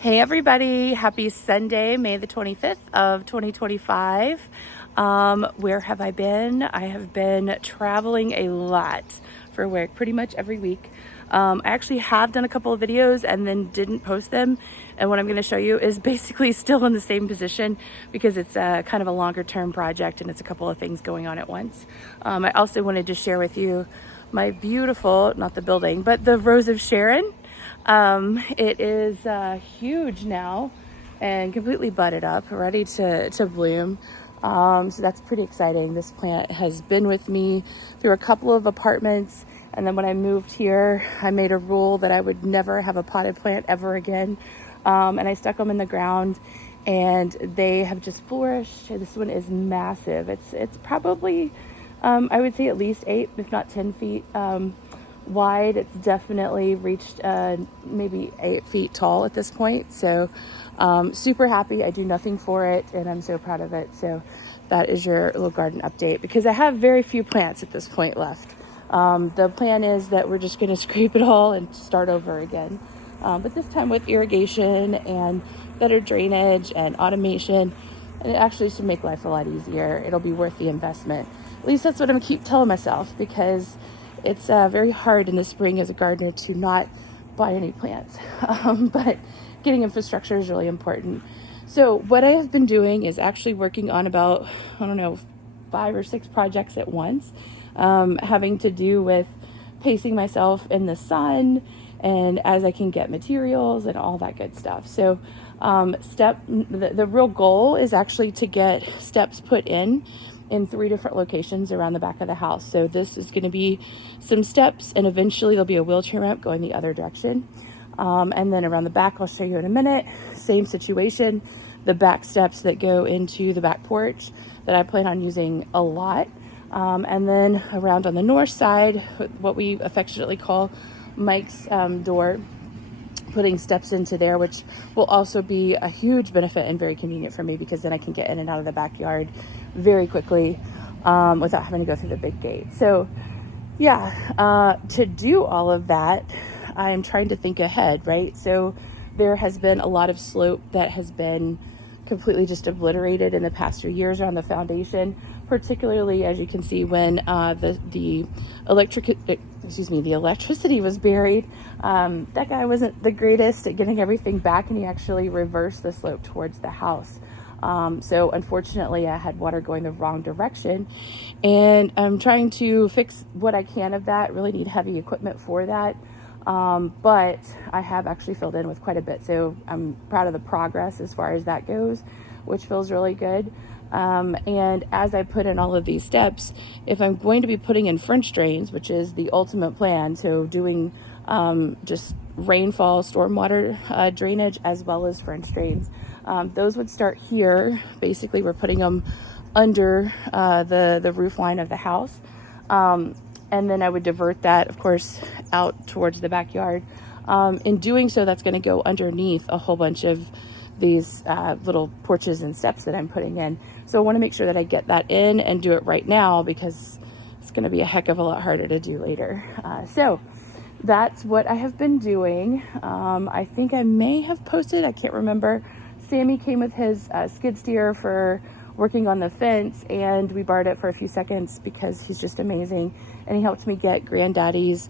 Hey everybody, happy Sunday, May the 25th of 2025. Where have I been? I have been traveling a lot for work pretty much every week. I actually have done a couple of videos and then didn't post them. And what I'm going to show you is basically still in the same position because it's kind of a longer term project and it's a couple of things going on at once. I also wanted to share with you my beautiful, not the building, but the Rose of Sharon. It is huge now and completely budded up, ready to bloom. So that's pretty exciting. This plant has been with me through a couple of apartments. And then when I moved here, I made a rule that I would never have a potted plant ever again. And I stuck them in the ground and they have just flourished. This one is massive. It's probably, I would say at least 8, if not 10 feet, wide. It's definitely reached maybe 8 feet tall at this point. So super happy. I do nothing for it and I'm so proud of it. So that is your little garden update because I have very few plants at this point left. The plan is that we're just going to scrape it all and start over again. But this time with irrigation and better drainage and automation, and it actually should make life a lot easier. It'll be worth the investment. At least that's what I'm keep telling myself because it's very hard in the spring as a gardener to not buy any plants, but getting infrastructure is really important. So what I have been doing is actually working on about, 5 or 6 projects at once, having to do with pacing myself in the sun and as I can get materials and all that good stuff. So the real goal is actually to get steps put in 3 different locations around the back of the house. So this is going to be some steps and eventually there'll be a wheelchair ramp going the other direction. And then around the back, I'll show you in a minute, same situation, the back steps that go into the back porch that I plan on using a lot. And then around on the north side, what we affectionately call Mike's door, putting steps into there, which will also be a huge benefit and very convenient for me because then I can get in and out of the backyard very quickly without having to go through the big gate. So yeah, to do all of that, I am trying to think ahead, right? So there has been a lot of slope that has been completely just obliterated in the past few years around the foundation, particularly as you can see when the electricity was buried. That guy wasn't the greatest at getting everything back and he actually reversed the slope towards the house. So unfortunately I had water going the wrong direction and I'm trying to fix what I can of that. Really need heavy equipment for that. But I have actually filled in with quite a bit. So I'm proud of the progress as far as that goes, which feels really good. And as I put in all of these steps, if I'm going to be putting in French drains, which is the ultimate plan, so doing just rainfall, stormwater drainage, as well as French drains, those would start here. Basically, we're putting them under the roof line of the house. And then I would divert that, of course, out towards the backyard. In doing so, that's going to go underneath a whole bunch of these little porches and steps that I'm putting in. So I want to make sure that I get that in and do it right now because it's going to be a heck of a lot harder to do later. So that's what I have been doing. I think I may have posted, I can't remember. Sammy came with his skid steer for working on the fence and we borrowed it for a few seconds because he's just amazing. And he helped me get Granddaddy's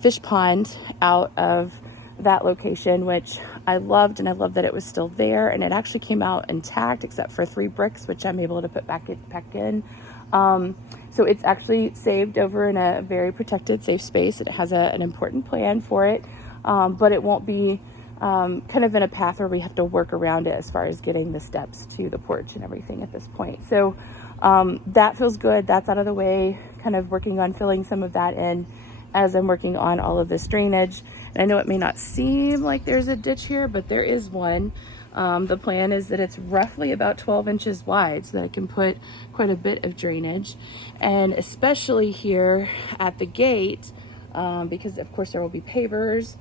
fish pond out of that location, which I loved, and I love that it was still there and it actually came out intact except for 3 bricks, which I'm able to put back in. So it's actually saved over in a very protected, safe space. It has an important plan for it, but it won't be kind of in a path where we have to work around it as far as getting the steps to the porch and everything at this point. So that feels good. That's out of the way, kind of working on filling some of that in as I'm working on all of this drainage. And I know it may not seem like there's a ditch here, but there is one. The plan is that it's roughly about 12 inches wide so that I can put quite a bit of drainage. And especially here at the gate, because of course there will be pavers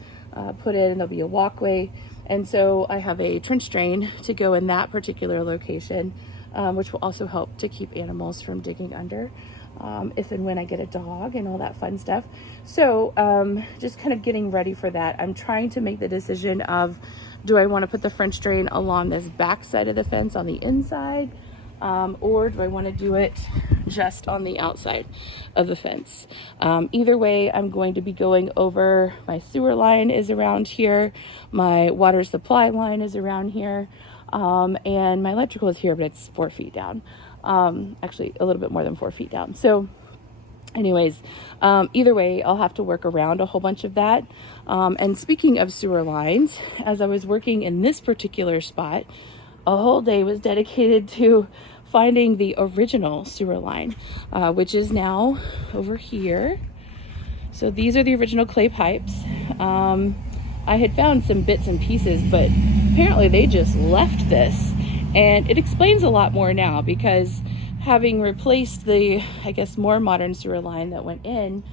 put in and there'll be a walkway. And so I have a trench drain to go in that particular location, which will also help to keep animals from digging under. if and when I get a dog and all that fun stuff. So just kind of getting ready for that. I'm trying to make the decision of, do I want to put the French drain along this back side of the fence on the inside, or do I want to do it just on the outside of the fence? Either way, I'm going to be going over. My sewer line is around here, my water supply line is around here, and my electrical is here, but it's 4 feet down. Actually a little bit more than 4 feet down. So anyways, either way, I'll have to work around a whole bunch of that. And speaking of sewer lines, as I was working in this particular spot, a whole day was dedicated to finding the original sewer line, which is now over here. So these are the original clay pipes. I had found some bits and pieces, but apparently they just left this. And it explains a lot more now, because having replaced the, I guess, more modern sewer line that went in,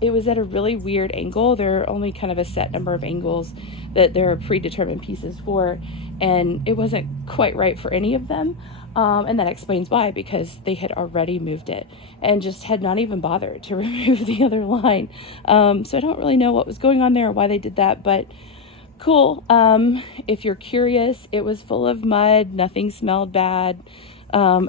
it was at a really weird angle. There are only kind of a set number of angles that there are predetermined pieces for, and it wasn't quite right for any of them. And that explains why, because they had already moved it and just had not even bothered to remove the other line. So I don't really know what was going on there or why they did that, but cool. If you're curious, it was full of mud, nothing smelled bad,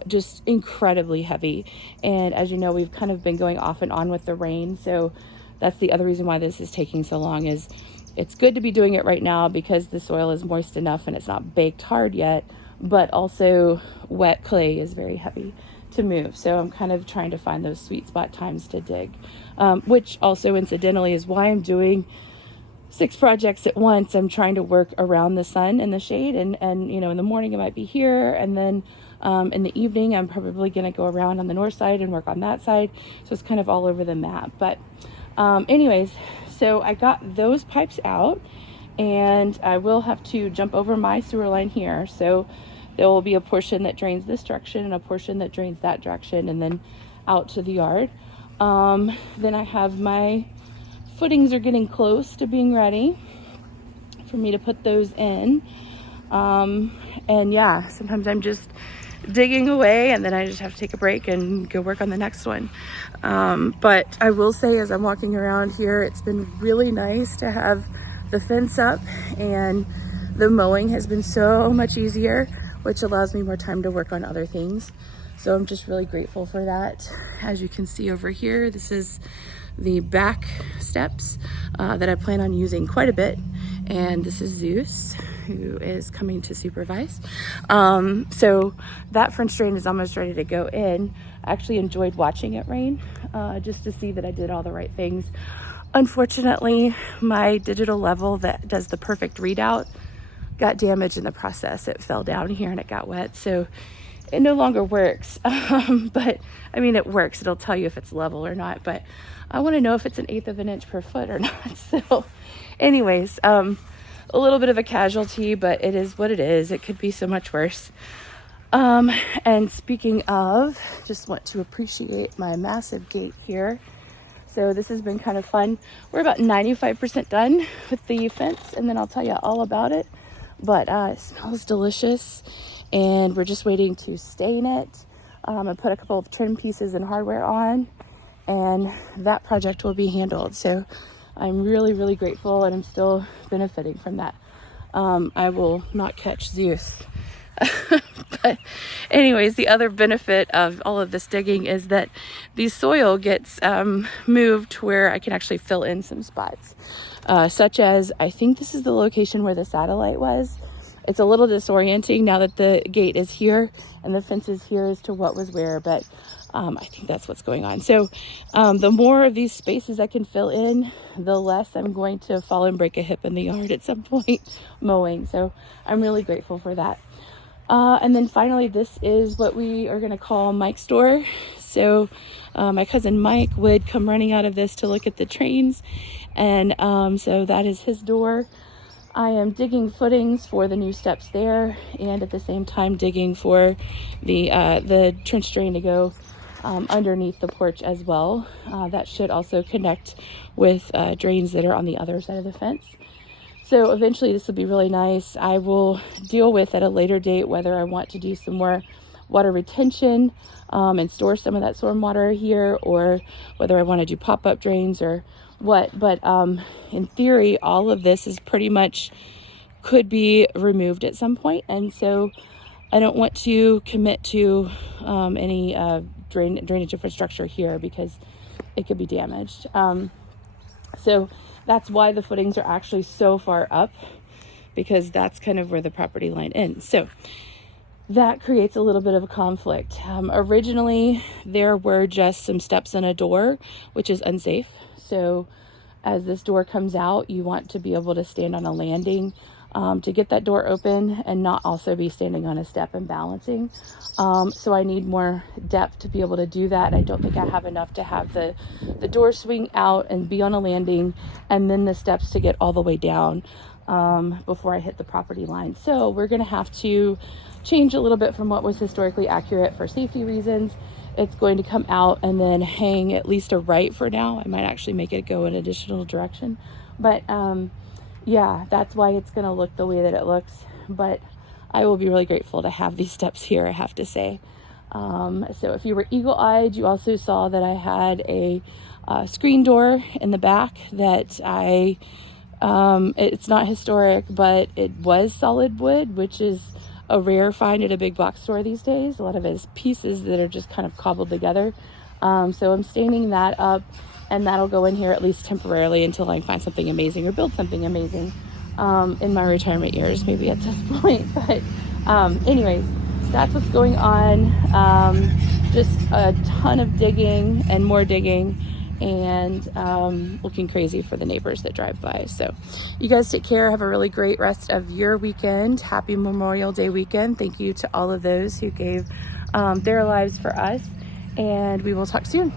just incredibly heavy. And as you know, we've kind of been going off and on with the rain. So that's the other reason why this is taking so long. Is it's good to be doing it right now because the soil is moist enough and it's not baked hard yet, but also wet clay is very heavy to move. So I'm kind of trying to find those sweet spot times to dig, which also incidentally is why I'm doing 6 projects at once. I'm trying to work around the sun and the shade, and you know, in the morning it might be here, and then in the evening I'm probably going to go around on the north side and work on that side. So it's kind of all over the map. But anyways, so I got those pipes out, and I will have to jump over my sewer line here. So there will be a portion that drains this direction and a portion that drains that direction, and then out to the yard. Then I have my footings are getting close to being ready for me to put those in. And yeah, sometimes I'm just digging away and then I just have to take a break and go work on the next one. But I will say, as I'm walking around here, it's been really nice to have the fence up, and the mowing has been so much easier, which allows me more time to work on other things. So I'm just really grateful for that. As you can see over here, this is the back steps that I plan on using quite a bit. And this is Zeus, who is coming to supervise. So that French drain is almost ready to go in. I actually enjoyed watching it rain, just to see that I did all the right things. Unfortunately, my digital level that does the perfect readout got damaged in the process. It fell down here and it got wet. So it no longer works. But I mean, it works. It'll tell you if it's level or not, but I want to know if it's 1/8 of an inch per foot or not. So anyways, a little bit of a casualty, but it is what it is. It could be so much worse. And speaking of, just want to appreciate my massive gate here. So this has been kind of fun. We're about 95% done with the fence, and then I'll tell you all about it. But it smells delicious, and we're just waiting to stain it. I put a couple of trim pieces and hardware on, and that project will be handled. So I'm really, really grateful, and I'm still benefiting from that. I will not catch Zeus. But anyways, the other benefit of all of this digging is that the soil gets moved where I can actually fill in some spots, such as, I think this is the location where the satellite was. It's a little disorienting now that the gate is here and the fence is here as to what was where, but I think that's what's going on. So the more of these spaces I can fill in, the less I'm going to fall and break a hip in the yard at some point mowing. So I'm really grateful for that. And then finally, this is what we are going to call Mike's door. So my cousin Mike would come running out of this to look at the trains. And so that is his door. I am digging footings for the new steps there, and at the same time digging for the trench drain to go underneath the porch as well. That should also connect with drains that are on the other side of the fence. So eventually this will be really nice. I will deal with at a later date whether I want to do some more water retention and store some of that storm water here, or whether I want to do pop-up drains or what. But in theory, all of this is pretty much could be removed at some point, and so I don't want to commit to any drainage infrastructure here because it could be damaged. So that's why the footings are actually so far up, because that's kind of where the property line ends. So that creates a little bit of a conflict. Originally, there were just some steps and a door, which is unsafe. So as this door comes out, you want to be able to stand on a landing to get that door open and not also be standing on a step and balancing. So I need more depth to be able to do that. I don't think I have enough to have the door swing out and be on a landing and then the steps to get all the way down before I hit the property line. So we're going to have to change a little bit from what was historically accurate for safety reasons. It's going to come out and then hang at least a right for now. I might actually make it go in an additional direction. But yeah, that's why it's going to look the way that it looks. But I will be really grateful to have these steps here, I have to say. So if you were eagle-eyed, you also saw that I had a screen door in the back that it's not historic, but it was solid wood, which is a rare find at a big box store these days. A lot of it is pieces that are just kind of cobbled together. So I'm staining that up, and that'll go in here at least temporarily until I find something amazing or build something amazing in my retirement years, maybe at this point. But anyways, that's what's going on. Just a ton of digging and more digging, and looking crazy for the neighbors that drive by. So you guys take care. Have a really great rest of your weekend. Happy Memorial Day weekend. Thank you to all of those who gave their lives for us, and we will talk soon.